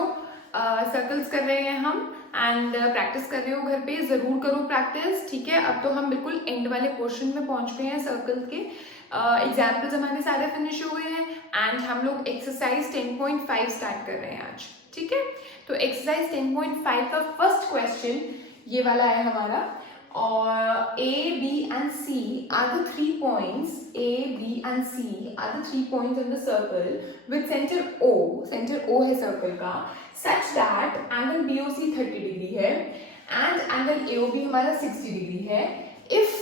बच्चों, सर्कल्स कर रहे हैं हम एंड प्रैक्टिस कर रहे हो घर पे, जरूर करो प्रैक्टिस, ठीक है। अब तो हम बिल्कुल एंड वाले पोर्शन में पहुंच गए हैं सर्कल के। एग्जाम्पल्स हमारे सारे फिनिश हो गए हैं एंड हम लोग एक्सरसाइज 10.5 स्टार्ट कर रहे हैं आज, ठीक है। तो एक्सरसाइज 10.5 का फर्स्ट क्वेश्चन ये वाला है हमारा, और A, B and C are the 3 points. A, B and C are the 3 points on the circle with center O. Center O है circle का, such that angle BOC 30 degree है and angle AOB हमारा 60 degree है. If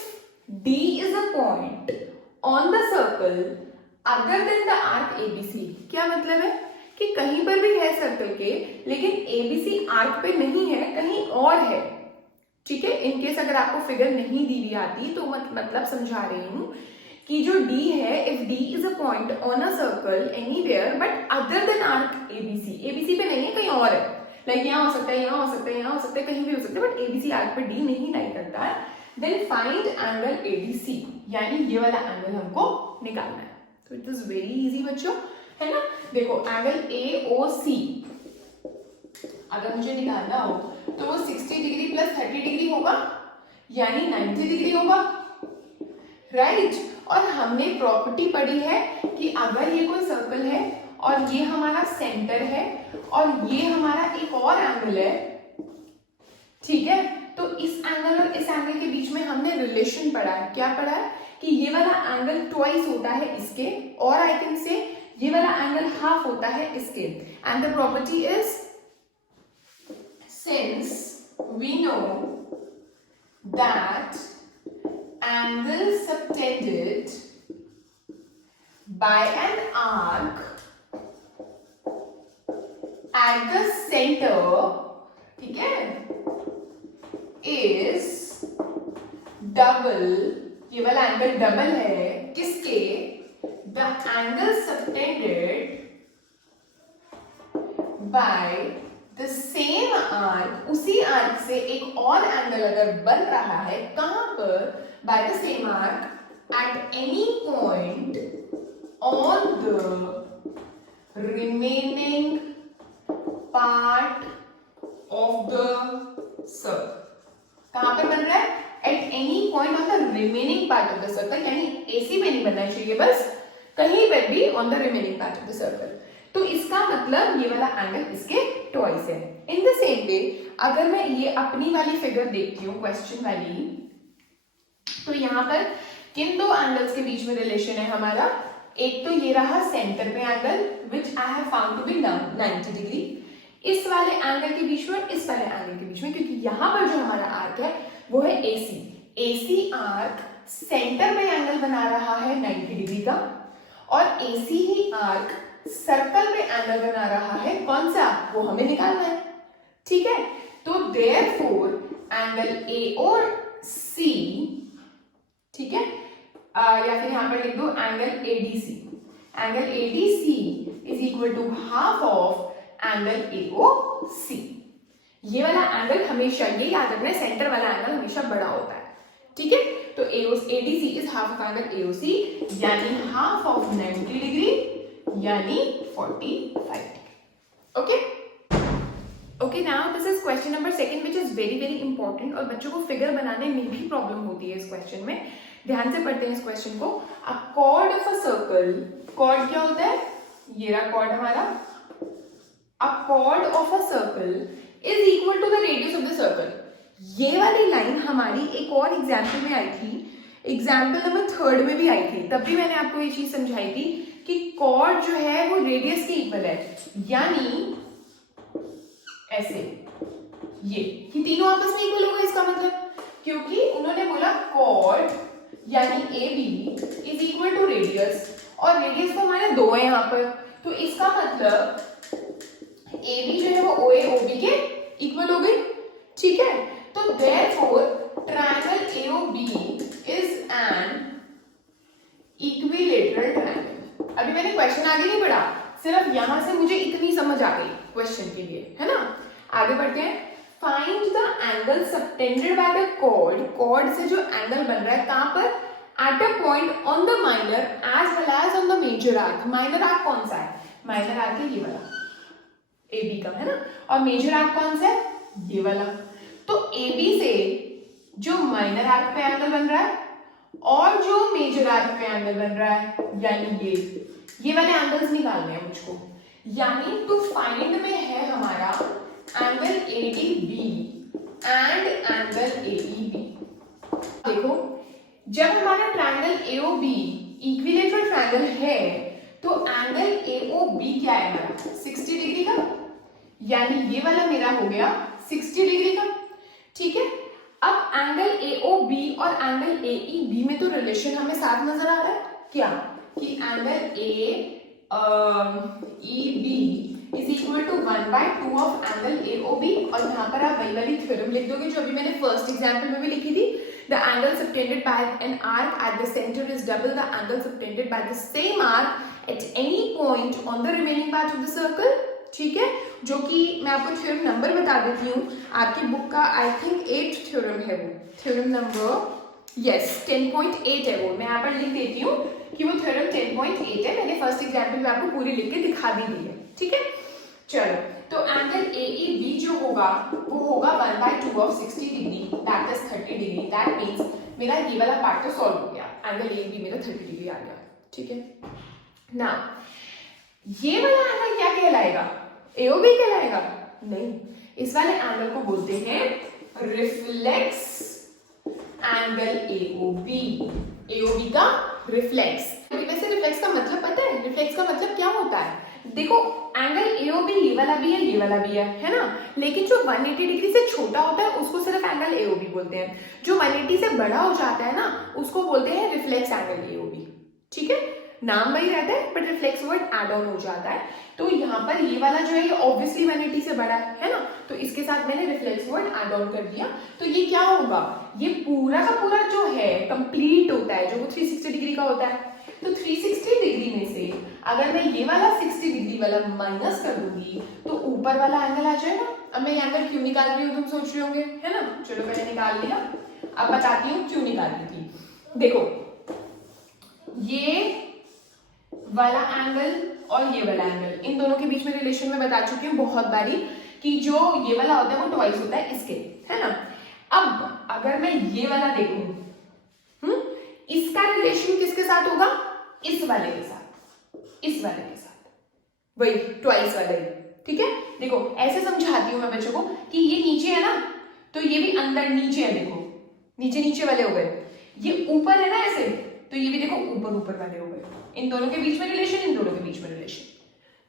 D is a point on the circle other than the arc ABC. क्या मतलब है कि कहीं पर भी है सर्कल के, लेकिन ABC आर्क पे नहीं है, कहीं और है, ठीक है। इनकेस अगर आपको फिगर नहीं दी हुई आती तो मतलब समझा रही हूं कि जो D है, if D is a point on a circle anywhere but other than arc ABC, ABC पे नहीं है, कहीं और है, लाइक यहाँ हो सकता है, यहाँ हो सकता है, यहाँ हो सकता है, कहीं भी हो सकता है, बट ABC आर्क पे D नहीं लाई करता है, देन फाइंड एंगल ADC, यानी ये वाला एंगल हमको निकालना है। तो इट इज वेरी इजी बच्चों, है ना। देखो एंगल AOC अगर मुझे निकालना हो तो वो 60 डिग्री प्लस 30 डिग्री होगा, यानी 90 डिग्री होगा, राइट। और हमने प्रॉपर्टी पढ़ी है कि अगर ये कोई सर्कल है और ये हमारा सेंटर है और ये हमारा एक और एंगल है, ठीक है, तो इस एंगल और इस एंगल के बीच में हमने रिलेशन पढ़ा है। क्या पढ़ा है कि ये वाला एंगल ट्वाइस होता है इसके, और आई कैन से ये वाला एंगल हाफ होता है इसके, and the property is since we know that angle subtended by an arc at the center, ठीक है, is double, ये वाला एंगल डबल है किसके, the angle subtended by the same arc, उसी आर्क से एक और एंगल अगर बन रहा है, कहां पर, by the same arc at any point on the remaining part of the circle. कहां पर बन रहा है, at any point on the remaining part of the circle, यानी AC में नहीं बनना चाहिए, बस कहीं पर भी on the remaining part of the circle. तो इसका मतलब ये वाला एंगल इसके ट्वाइस है। इन द सेम वे अगर मैं ये अपनी वाली फिगर देखती हूँ क्वेश्चन वाली, तो यहाँ पर किन दो एंगल्स के बीच में रिलेशन है हमारा, एक तो ये रहा सेंटर पे angle which I have found to be 90 degree, इस वाले एंगल के बीच में और इस वाले एंगल के बीच में, क्योंकि यहाँ पर जो हमारा आर्क है वो है AC आर्क सेंटर में एंगल बना रहा है 90 डिग्री का, और AC ही आर्क सर्कल में एंगल बना रहा है, कौन सा, वो हमें निकालना है, ठीक है। तो देयरफॉर एंगल A और C, ठीक है, या फिर यहां पर लिख दो angle ADC, angle ADC is equal to half of angle AOC। ये वाला एंगल हमेशा, ये याद रखना है, सेंटर वाला एंगल हमेशा बड़ा होता है, ठीक है। तो ADC is half of angle AOC, यानी हाफ ऑफ 90 डिग्री, यानी 45 degree. Okay now this is question number 2 which is very very important, और बच्चों को फिगर बनाने में भी प्रॉब्लम होती है इस क्वेश्चन में। ध्यान से पढ़ते हैं इस क्वेश्चन को। A chord of a circle, chord क्या होता है, ये रहा कॉर्ड हमारा, a chord of a circle is equal to the radius of the circle. ये वाली लाइन हमारी एक और एग्जाम्पल में आई थी, एग्जाम्पल नंबर 3 में भी आई थी, तब भी मैंने आपको ये चीज समझाई थी कि कॉर्ड जो है वो रेडियस के इक्वल है, यानी ऐसे ये तीनों आपस में इक्वल होगा, इसका मतलब, क्योंकि उन्होंने बोला कॉर्ड यानी AB is equal to radius, और रेडियस तो हमारे 2 है यहाँ पर, तो इसका मतलब AB जो है वो OA OB के इक्वल हो गई, ठीक है। तो therefore triangle AOB is an equilateral triangle. अभी मैंने क्वेश्चन आगे नहीं पढ़ा, सिर्फ यहां से मुझे इतनी समझ आ गई क्वेश्चन के लिए, है ना। आगे बढ़ते हैं। Find the angle subtended by the chord, chord से जो एंगल बन रहा है कहां पर, at a point on the minor as well as on the major arc. Minor arc कौन सा है, माइनर आर्क है ये वाला, ए बी का, है ना। और मेजर आर्क कौन सा है, ये वाला। तो ए बी से जो माइनर आर्क पे एंगल बन रहा है और जो मेजर आर्क पे एंगल बन रहा है, यानी ये वाले एंगल्स निकालने हैं मुझको। यानी टू फाइंड में है हमारा angle A D B and angle A E B. देखो, जब हमारा ट्रायंगल एओबी इक्विलेटरल ट्रायंगल है तो एंगल एओबी क्या है हमारा, 60 डिग्री का। यानी ये वाला मेरा हो गया 60 डिग्री का, ठीक है। अब एंगल एओबी और एंगल एईबी में तो रिलेशन हमें साथ नजर आ रहा है, क्या, कि angle AEB is equal to 1/2 of angle AOB. और यहाँ पर आप वही वाली थ्योरम लिख दोगे जो अभी मैंने फर्स्ट एग्जांपल में भी लिखी थी। The angle subtended by an arc at the center is double the angle subtended by the same arc at any point on the remaining part of the circle, ठीक है। जो कि मैं आपको थ्योरम नंबर बता देती हूँ, आपकी बुक का आई थिंक 8th थ्योरम है वो, थ्योरम नंबर यस 10.8 है वो। मैं यहाँ पर लिख देती हूँ कि वो थ्योरम 10.8 है। मैंने फर्स्ट एग्जाम्पल में आपको पूरी लिख के दिखा भी दी है, ठीक है। चलो, तो एंगल एईबी जो होगा वो होगा 1/2 of 60 degree, that is 30 degree. That means मेरा ये वाला पार्ट तो सॉल्व हो गया, एंगल एईबी मेरा 30 डिग्री आ गया, ठीक है ना। ये वाला एंगल क्या कहलाएगा, एओबी कहलाएगा? नहीं, इस वाले एंगल को बोलते हैं रिफ्लेक्स एंगल एओबी। एओबी का रिफ्लेक्स। वैसे रिफ्लेक्स का मतलब पता है, रिफ्लेक्स का मतलब क्या होता है? देखो, एंगल एओबी ये वाला भी है, ये वाला भी है ना। लेकिन जो 180 डिग्री से छोटा होता है उसको सिर्फ एंगल एओबी बोलते हैं। जो 180 से बड़ा हो जाता है ना उसको बोलते हैं रिफ्लेक्स एंगल एओबी, ठीक है। नाम वही रहता है but reflex word add on हो जाता है। तो यहाँ पर ये वाला जो है ये ऑब्वियसली 180 से बड़ा है ना, तो इसके साथ मैंने रिफ्लेक्स वर्ड एड ऑन कर दिया। तो ये क्या होगा, ये पूरा का पूरा जो है कंप्लीट होता है, जो 360 डिग्री का होता है। तो 360 डिग्री में से अगर मैं ये वाला 60 डिग्री वाला माइनस कर दूंगी तो ऊपर वाला एंगल आ जाएगा। अब मैं एंगल क्यों निकाल रही हूँ तुम सोच रहे होंगे, है ना। चलो मैंने निकाल लिया, अब बताती हूँ क्यों निकाल रही थी। देखो, ये वाला एंगल और ये वाला एंगल, इन दोनों के बीच में रिलेशन में बता चुकी हूँ बहुत बारी कि जो ये वाला होता है वो ट्वाइस होता है इसके, है ना। अब अगर मैं ये वाला देखूं, इसका रिलेशन किसके साथ होगा, इस वाले के साथ, इस वाले के साथ, वही ट्वाइस वाले, ठीक है। देखो ऐसे समझाती हूँ मैं बच्चों को कि ये नीचे है ना तो ये भी अंदर नीचे है, देखो नीचे नीचे वाले हो गए। ये ऊपर है ना ऐसे, तो ये भी देखो ऊपर ऊपर वाले हो गए। इन दोनों के बीच में रिलेशन, इन दोनों के बीच में रिलेशन,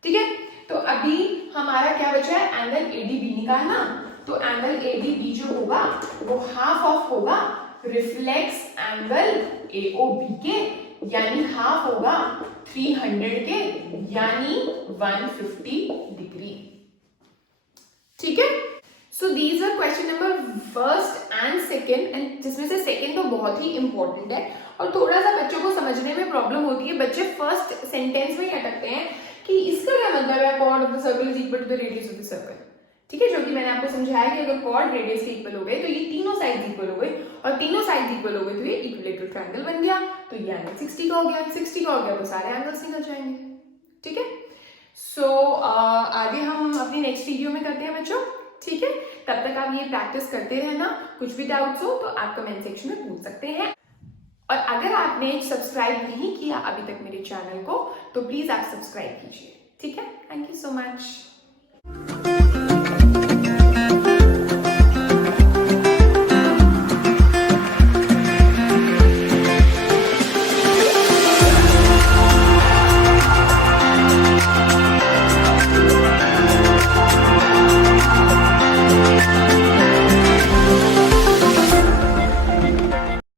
ठीक है। तो अभी हमारा क्या बचा है, एंगल एडीबी निकालना। तो एंगल एडीबी जो होगा वो हाफ ऑफ होगा रिफ्लेक्स एंगल एओबी के, यानी हाफ होगा 300 के, यानी 150 डिग्री, ठीक है। So these are question number first and second, and जिसमें से सेकेंड तो बहुत ही इंपॉर्टेंट है और थोड़ा सा बच्चों को समझने में प्रॉब्लम होती है। बच्चे फर्स्ट सेंटेंस में ही अटकते हैं कि इसका क्या मतलब है, chord of the circle is equal to the radius of the circle, ठीक है। जो कि मैंने आपको समझाया कि अगर कॉर्ड रेडियस के इक्वल हो गए तो ये तीनों साइड इक्वल हो गए, और तीनों साइड इक्वल हो गए तो ये इक्विलेटरल ट्रायंगल बन गया। तो ये एंगल 60 का हो गया, 60 का हो गया तो सारे एंगल्स निकल जाएंगे, ठीक है। सो आगे हम अपनी नेक्स्ट वीडियो में करते हैं बच्चों, ठीक है। तब तक आप ये प्रैक्टिस करते रहना। कुछ भी डाउट्स हो तो आप कमेंट सेक्शन में पूछ सकते हैं। और अगर आपने सब्सक्राइब नहीं किया अभी तक मेरे चैनल को तो प्लीज आप सब्सक्राइब कीजिए, ठीक है। Thank you so much.